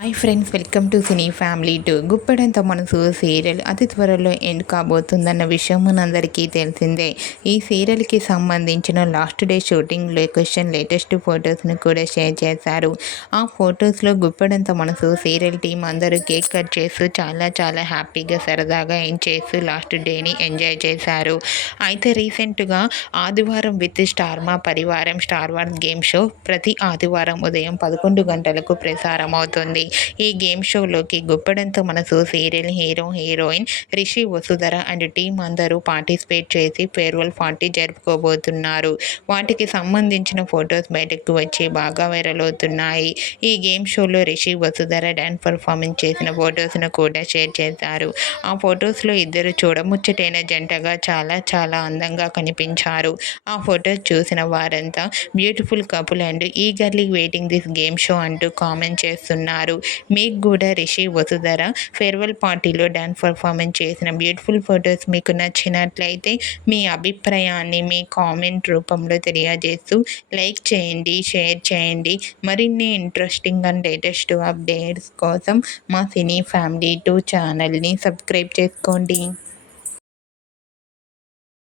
Hi friends welcome to Cine Family two Guppedantha Manasu serial అతి త్వరలో end కాబోతుందన్న విషయం మనందరికీ తెలిసిందే. ఈ సీరియల్కి సంబంధించిన last day shooting location latest ఫొటోస్ని కూడా షేర్ చేశారు. ఆ ఫొటోస్లో గుప్పెడంత మనసు సీరియల్ టీం అందరూ కేక్ కట్ చేస్తూ చాలా చాలా హ్యాపీగా సరదాగా ఎండ్ చేస్తూ లాస్ట్ డేని ఎంజాయ్ చేశారు. అయితే రీసెంట్గా ఆదివారం విత్ స్టార్ మా పరివారం స్టార్ వార్స్ గేమ్ షో ప్రతి ఆదివారం ఉదయం పదకొండు గంటలకు ప్రసారం అవుతుంది ఈ game షోలోకి Guppedantha Manasu serial hero heroine Rishi Vasudhara and team అందరూ పార్టిసిపేట్ చేసి ఫేర్వెల్ పార్టీ జరుపుకోబోతున్నారు. వాటికి సంబంధించిన ఫొటోస్ బయటకు వచ్చి బాగా వైరల్ అవుతున్నాయి. ఈ గేమ్ షోలో రిషి వసుధర డ్యాన్స్ పర్ఫార్మెన్స్ చేసిన ఫొటోస్ను కూడా షేర్ చేశారు. ఆ ఫొటోస్లో ఇద్దరు చూడముచ్చటైన జంటగా చాలా చాలా అందంగా కనిపించారు. ఆ ఫొటోస్ చూసిన వారంతా beautiful couple and eagerly waiting this game show అంటూ కామెంట్ చేస్తున్నారు. మీకు కూడా రిషి వసుధర ఫేర్వెల్ పార్టీలో డ్యాన్స్ పర్ఫార్మెన్స్ చేసిన బ్యూటిఫుల్ ఫొటోస్ మీకు నచ్చినట్లయితే మీ అభిప్రాయాన్ని మీ కామెంట్ రూపంలో తెలియజేస్తూ లైక్ చేయండి షేర్ చేయండి. మరిన్ని ఇంట్రెస్టింగ్ అండ్ లేటెస్ట్ అప్డేట్స్ కోసం మా సినీ ఫ్యామిలీ టూ ఛానల్ని సబ్స్క్రైబ్ చేసుకోండి.